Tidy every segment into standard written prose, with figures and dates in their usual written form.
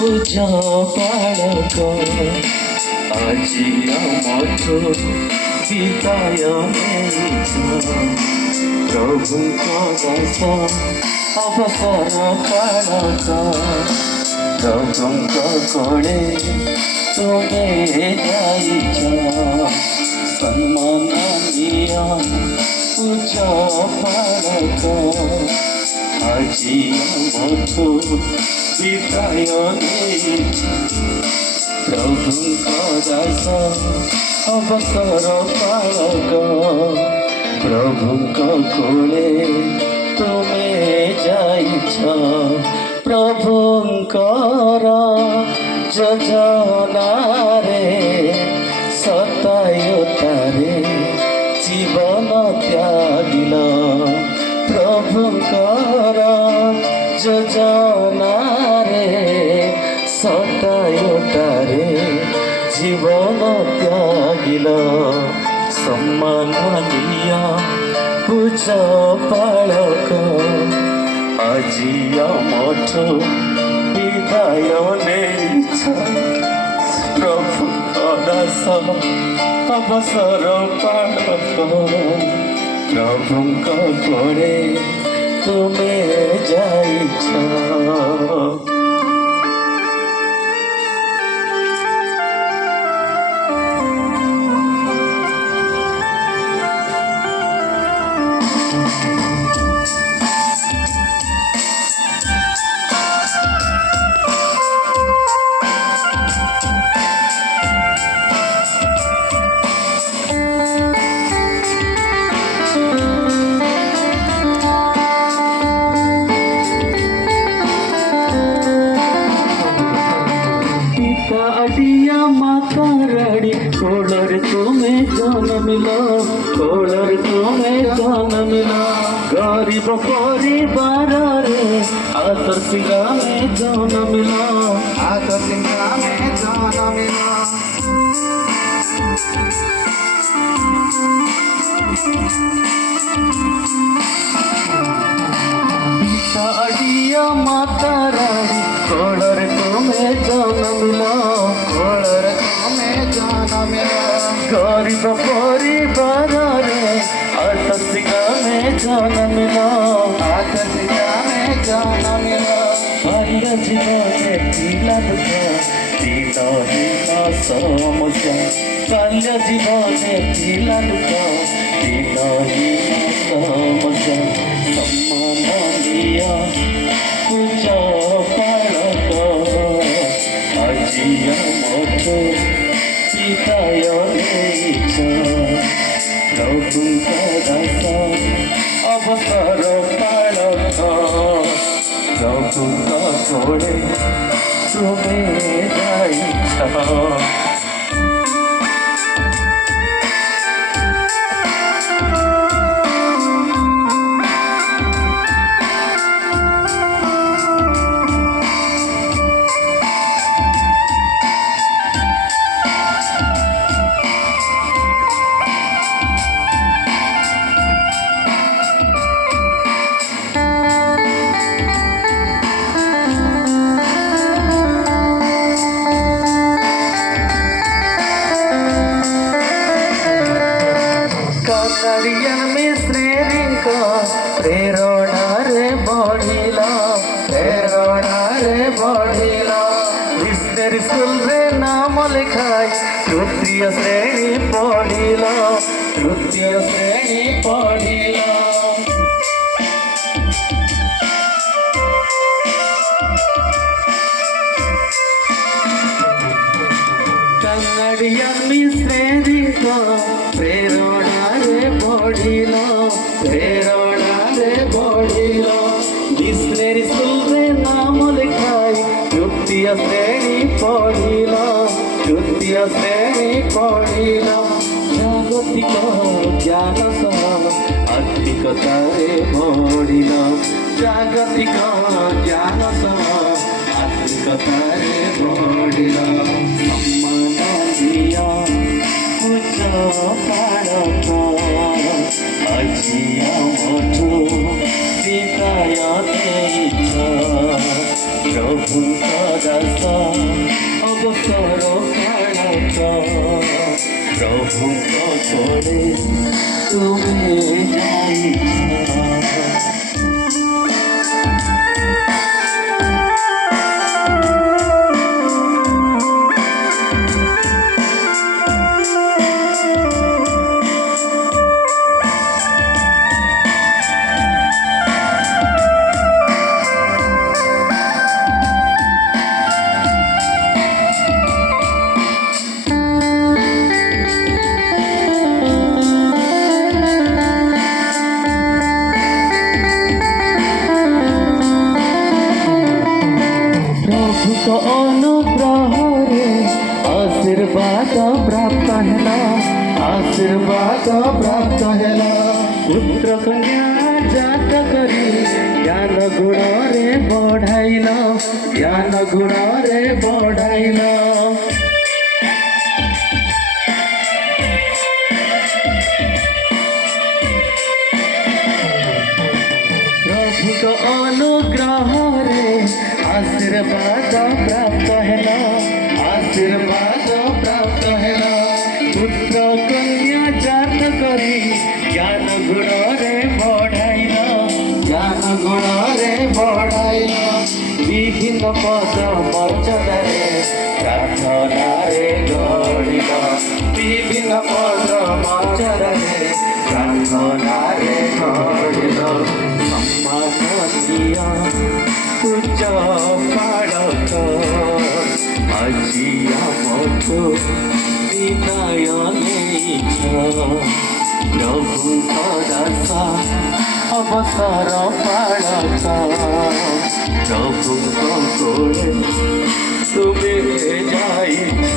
पूजा बालक আজি ଆମଠୁ ବିଦାୟ ନେଇଛ ପ୍ରଭୁଙ୍କ ଦାସ ଅବସର ବାଳକ ପ୍ରଭୁଙ୍କ କୋଳେ ତୁମେ ଯାଇଛ ସମ୍ମାନ ନିଅ ପୂଜା ବାଳକ আজি ଆମଠୁ ବିଦାୟ ନେଇଛ प्रभुଙ୍କ दास अवसर बालक प्रभुଙ୍କ कोळे तुमे जाइछ प्रभुଙ୍କର ଯୋଜନାରେ ସତାୟତାରେ ଜୀବନ ତ୍ୟାଗିଲ ପ୍ରଭୁଙ୍କର ଯୋଜନାରେ सतायतारे जीवन त्यागिल सम्मान दिया पूजा बालक আজি আমঠু विदाय नेइछ प्रभुଙ୍କ दास अवसर बालक प्रभुଙ୍କ कोळे तुमे जाइछ माताराड़ी कोलर तुम्हें जन्मिला कोलर तुम्हें जन्मिला गरीब परिवार रे आदर सिंगा में जन्मिला आदर सिंगा में जन्मिला माताराड़ी कोलर तुम्हें जन्मिला कोलर गरीब परिवार रे आदर्शिका में जन्मिला आदर्शिका में जन्मिला बाल्य जीवने पिला दुख दिनहीन समस्या बाल्य जीवने पिला दुख दिनहीन समस्या सम्मान दिया पूजा बालक আজি আমঠু विदाय नेइछ प्रभुଙ୍କ दास अवसर बालक प्रभुଙ୍କ कोळे तुमे जाइछ कन्नड़ियन मिश्रेरिंक प्रेरणारे बढ़िला मिश्रेरी स्कूल रे नाम लिखाई तृतीय श्रेणी पढ़िला कन्नड़ियन मिश्रेरिंक प्रेरणारे बढ़िला मिश्रेरी स्कूल रे नाम लिखाई तृतीय श्रेणी पढ़िला जागतिक ज्ञान सह आत्मिकतारे बढ़िला जागतिक ज्ञान सह आत्मिकतारे बढ़िला सम्मान दिया पूजा बालक আজি আমঠু विदाय नेइछ प्रभुଙ୍କ दास अवसर पालक प्रभुଙ୍କ कोळे तुमे जाइछ प्रभुको अनुग्रहरे आशीर्वाद प्राप्त हेला आशीर्वाद प्राप्त हेला पुत्र कन्या जात करी ज्ञान गुणरे बढ़ाइल ज्ञान गुणरे बढ़ाइल प्रभुको अनुग्रहरे आशीर्वाद प्राप्त हेला आशीर्वाद प्राप्त हेला पुत्र कन्या जात करी ज्ञान गुणरे बढ़ाइल ज्ञान गुणरे बढ़ाइल विभिन्न पद मर्यादारे प्रार्थनारे गढिल विभिन्न पद मर्यादारे प्रार्थनारे गढिल सम्माननीय उच्च पाडक আজি আমको विदाय नेछ प्रभुଙ୍କ दास अवसर पाडक प्रभुଙ୍କ कोळे तुमे जाइछ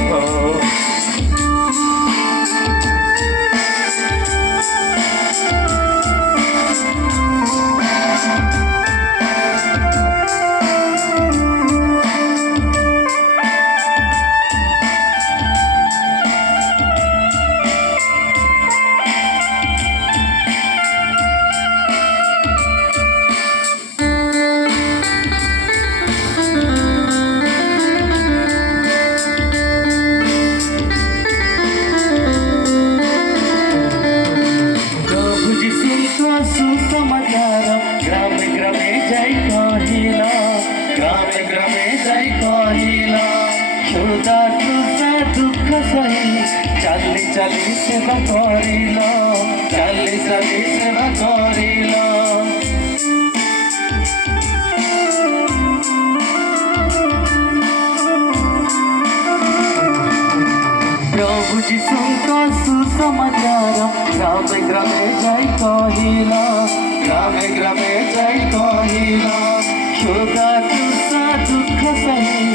सुसमाचार ग्रामे ग्रामे जाई कहिला ग्रामे ग्रामे जाई कहिला क्षुधा तृषा दुःख सही चाली चाली सेवा करिला चाली चाली सेवा करिला प्रभु जीशुଙ୍କ सुसमाचार ग्रामे ग्रामे जाई कहिला ग्रामे ग्रामे जाई कहिला क्षुधा तृषा दुःख सही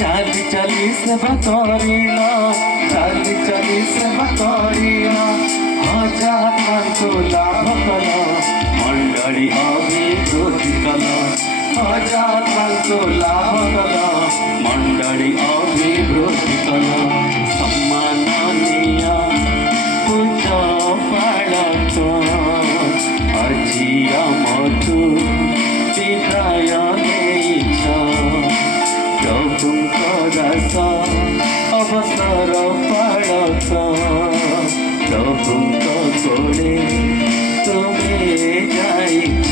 चाली चाली सेवा करिला चाली चाली सेवा करिला हजारांको लाभ कल मण्डली अभिवृद्धि कल हजारांको लाभ कल मण्डली अभिवृद्धि कल सम्माननीय उच्च पाडक আজি আমको विदाय नेछ प्रभुଙ୍କ दास अवसर पाडक प्रभुଙ୍କ कोळे तुमे जाइछ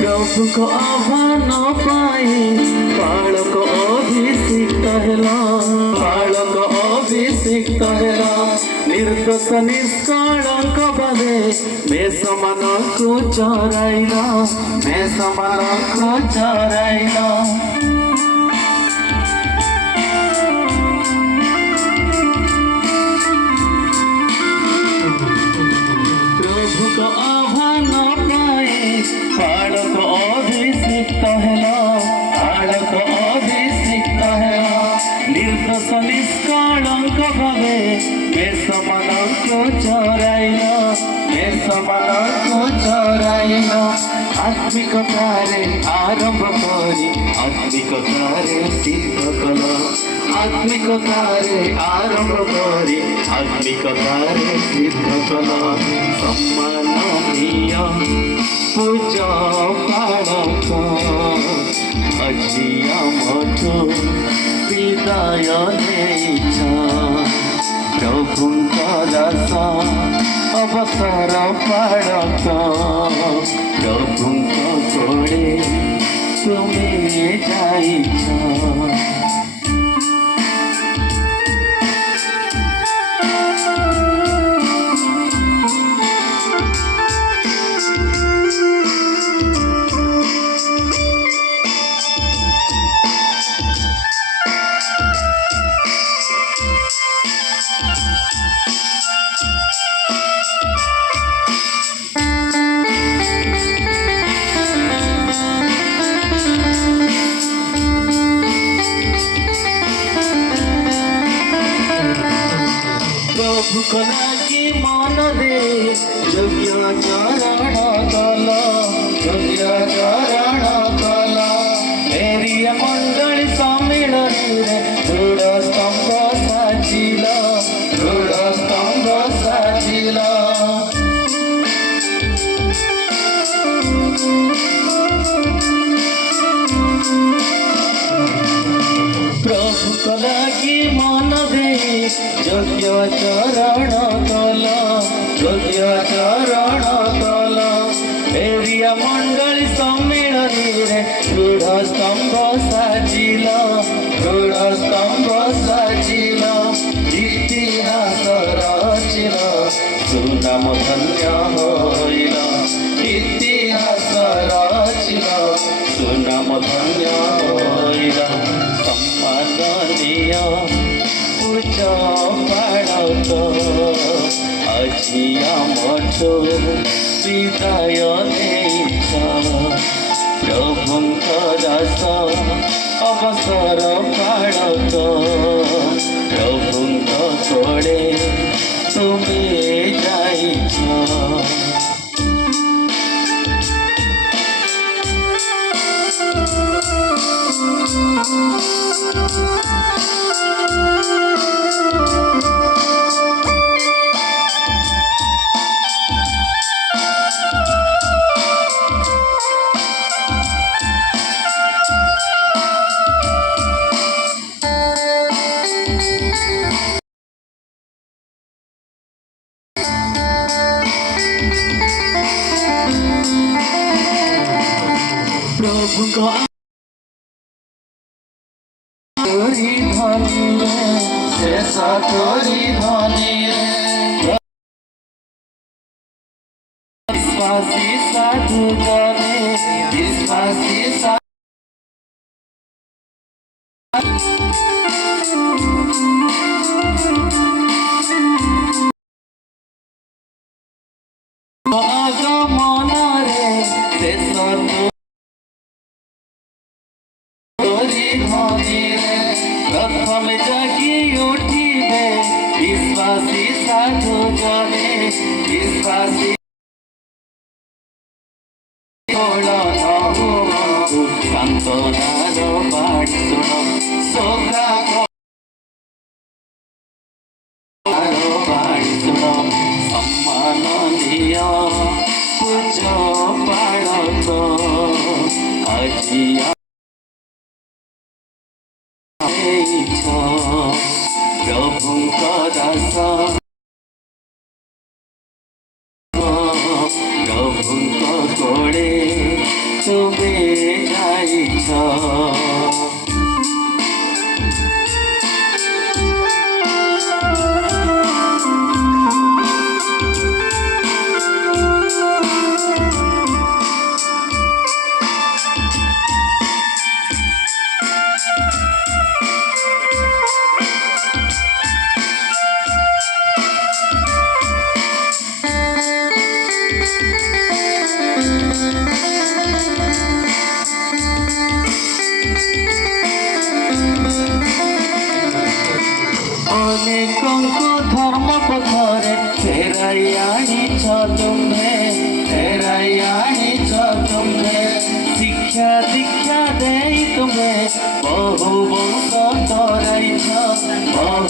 प्रभुको आह्वान पाई बालक अभिषिक्त हेला बालक अभिषिक्त हेला निर्दोष निष्कलंक बाले मेषमानଙ୍କୁ चराइला मेषमानଙ୍କୁ चराइला प्रभुको आह्वान पाई बालक अभिषिक्त हेला बालक अभिषिक्त हेला निर्दोष निष्कलंक भावे मेषमानଙ୍କୁ ଚରାଇଲ मेषमानଙ୍କୁ ଚରାଇଲ आत्मिकतारे आरंभ करी आत्मिकतारे सिद्ध कल आत्मिकतारे आरंभ करी आत्मिकतारे सिद्ध कल सम्माननीय पूजा पाळक अजी आमठू विदाय नेइछ प्रभुଙ୍କ दास अवसर पाळक प्रभुଙ୍କ कोळे तुमे जाइछ प्रभुको लागि मन दे योग्य चरण कल योग्य चरण कल मेरिय मण्डली सम्मिलनीरे दृढ स्तम्भ साजिल दृढ स्तम्भ साजिल प्रभुको लागि मन दे योग्य चरण कल योग्य चरण कल मेरिय मण्डली सम्मिलनीरे दृढ स्तम्भ साजिल दृढ स्तम्भ साजिल इतिहास रचिल सुनाम धन्य होइल इतिहास रचिल सुनाम धन्य होइल सम्माननीय पूजा पाळक अजी आमठू विदाय नेइछ प्रभुଙ୍କ दास अवसर पाळक प्रभुଙ୍କ कोळे तुमे जाइछ प्रभुको तोरी धनी रे शेष तोरी धनी रे विश्वासी साधु जने विश्वासी आगमन रे शेष प्रथम जागी उठिबे विश्वासी साधु जने विश्वासी सान्त्वनार बाणी शुण शोका बाणी शुण सम्माननीय पूजा पाळक अजी प्रभुଙ୍କ दास प्रभुଙ୍କ कोळे तुमे जाइछ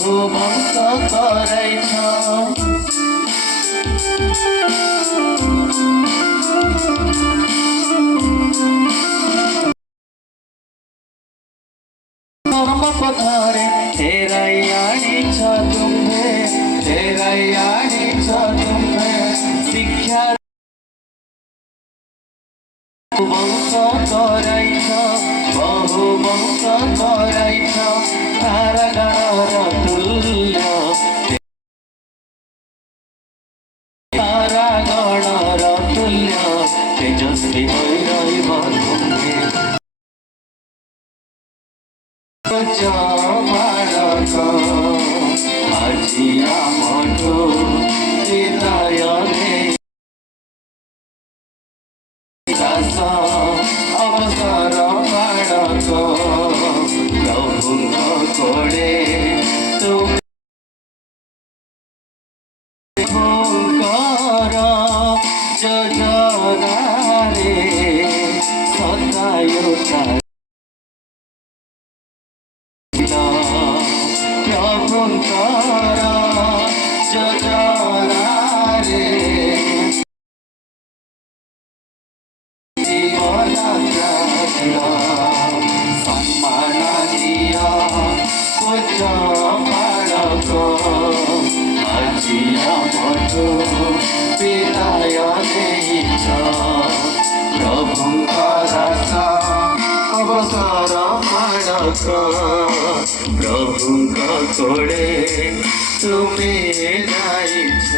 बहु वंश कराइछ कर्म पथरे हेराइयाणी छ तुम्हे शिक्षा वंश कराइछ बहु वंश कराइछ तारागण तुल्य तारागण तुल्य तेजस्वी भइरहिब तुम्हे बालक आजी आमठो हृदयले दास अवसर बालक प्रभुଙ୍କ कोडे तुमकर जोजनारे सदायो प्रभुଙ୍କର ଯୋଜନାରେ ଜୀବନ ତ୍ୟାଗ ସମ୍ମାନ ଦିଅ ପୂଜ ବାଳକ ଆଜି ଆମଠୁ ବିଦାୟ ଦେଇଛ ପ୍ରଭୁଙ୍କ ଦାସ अवसर बालक प्रभुଙ୍କ कोडे तुमे जाइछ